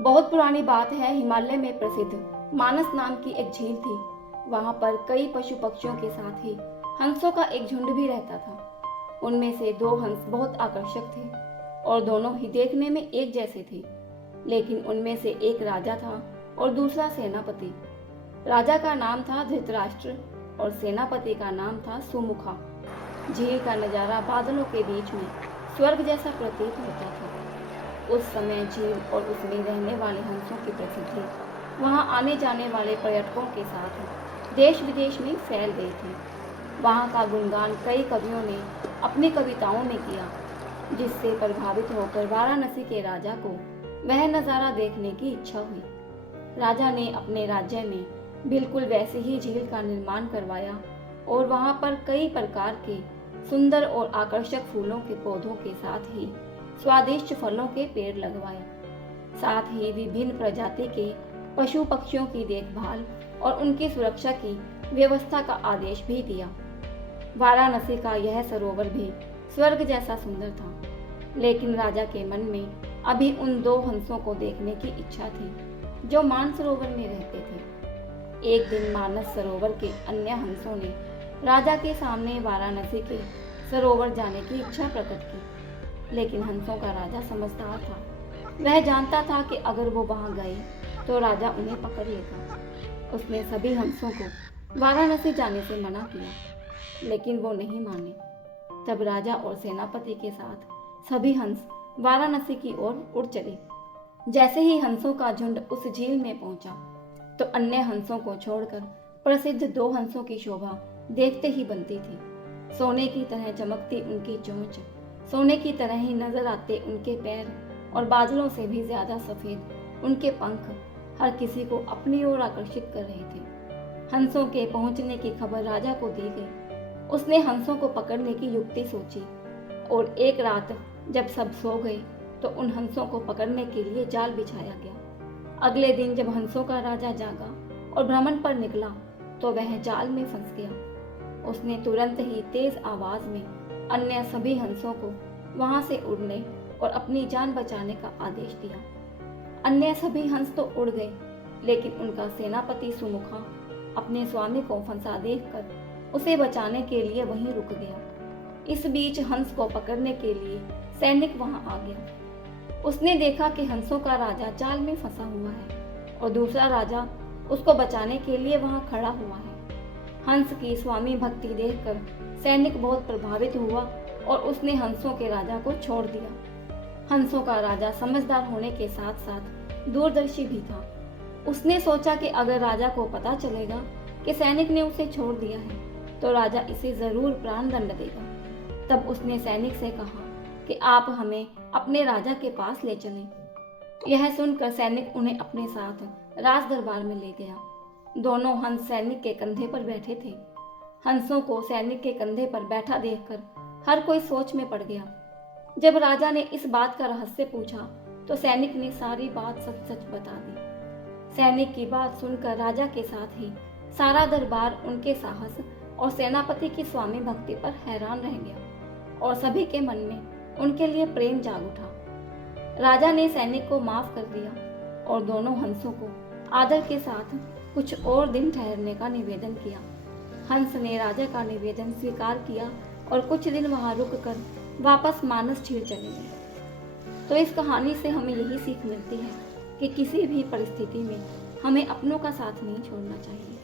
बहुत पुरानी बात है, हिमालय में प्रसिद्ध मानस नाम की एक झील थी। वहां पर कई पशु पक्षियों के साथ ही हंसों का एक झुंड भी रहता था। उनमें से दो हंस बहुत आकर्षक थे और दोनों ही देखने में एक जैसे थे। लेकिन उनमें से एक राजा था और दूसरा सेनापति। राजा का नाम था धृतराष्ट्र और सेनापति का नाम था सुमुखा। झील का नजारा बादलों के बीच में स्वर्ग जैसा प्रतीत होता था। उस समय झील और उसमें रहने वाले हंसों की प्रसिद्धि वहां आने जाने वाले पर्यटकों के साथ देश विदेश में फैल गई थी। वहां का गुणगान कई कवियों ने अपनी कविताओं में किया, जिससे प्रभावित होकर वाराणसी के राजा को वह नज़ारा देखने की इच्छा हुई। राजा ने अपने राज्य में बिल्कुल वैसे ही झील का निर्माण करवाया और वहां पर कई प्रकार के सुंदर और आकर्षक फूलों के पौधों के साथ ही स्वादिष्ट फलों के पेड़ लगवाए। साथ ही विभिन्न प्रजाति के पशु पक्षियों की देखभाल और उनकी सुरक्षा की व्यवस्था का आदेश भी दिया। वाराणसी का यह सरोवर भी स्वर्ग जैसा सुंदर था, लेकिन राजा के मन में अभी उन दो हंसों को देखने की इच्छा थी जो मानसरोवर में रहते थे। एक दिन मानस सरोवर के अन्य हंसों ने राजा के सामने वाराणसी के सरोवर जाने की इच्छा प्रकट की, लेकिन हंसों का राजा समझदार था। वह जानता था कि अगर वो वहां गए तो राजा उन्हें पकड़ लेगा। उसने सभी हंसों को वाराणसी जाने से मना किया, लेकिन वो नहीं माने। तब राजा और सेनापति के साथ सभी हंस वाराणसी की ओर उड़ चले। जैसे ही हंसों का झुंड उस झील में पहुंचा तो अन्य हंसों को छोड़कर प्रसिद्ध दो हंसों की शोभा देखते ही बनती थी। सोने की तरह चमकती उनकी चोंच, सोने की तरह ही नजर आते उनके पैर और बादलों से भी ज्यादा सफेद उनके पंख हर किसी को अपनी ओर आकर्षित कर रहे थे। हंसों के पहुंचने की खबर राजा को दी गई। उसने हंसों को पकड़ने की युक्ति सोची और एक रात जब सब सो गए तो उन हंसों को पकड़ने के लिए जाल बिछाया गया। अगले दिन जब हंसों का राजा जागा और भ्रमण पर निकला तो वह जाल में फंस गया। उसने तुरंत ही तेज आवाज में अन्य सभी हंसों को वहां से उड़ने और अपनी जान बचाने का आदेश दिया। अन्य सभी हंस तो उड़ गए, लेकिन उनका सेनापति सुमुखा अपने स्वामी को फंसा देखकर उसे बचाने के लिए वहीं रुक गया। इस बीच हंस को पकड़ने के लिए सैनिक वहां आ गया। उसने देखा कि हंसों का राजा जाल में फंसा हुआ है और दूसरा राजा उसको बचाने के लिए वहां खड़ा हुआ है। हंस की स्वामी भक्ति देखकर सैनिक बहुत प्रभावित हुआ और उसने हंसों के राजा को छोड़ दिया। हंसों का राजा समझदार होने के साथ साथ दूरदर्शी भी था। उसने सोचा कि अगर राजा को पता चलेगा कि सैनिक ने उसे छोड़ दिया है तो राजा इसे जरूर प्राण दंड देगा। तब उसने सैनिक से कहा कि आप हमें अपने राजा के पास ले चलें। यह सुनकर सैनिक उन्हें अपने साथ राज दरबार में ले गया। दोनों हंस सैनिक के कंधे पर बैठे थे। हंसों को सैनिक के कंधे पर बैठा देखकर हर कोई सोच में पड़ गया। जब राजा ने इस बात का रहस्य पूछा तो सैनिक ने सारी बात सच सच बता दी। सैनिक की बात सुनकर राजा के साथ ही सारा दरबार उनके साहस और सेनापति की स्वामी भक्ति पर हैरान रह गया और सभी के मन में उनके लिए प्रेम जाग उठा। राजा ने सैनिक को माफ कर दिया और दोनों हंसों को आदर के साथ कुछ और दिन ठहरने का निवेदन किया। हंस ने राजा का निवेदन स्वीकार किया और कुछ दिन वहां रुककर वापस मानस झील चले गए। तो इस कहानी से हमें यही सीख मिलती है कि किसी भी परिस्थिति में हमें अपनों का साथ नहीं छोड़ना चाहिए।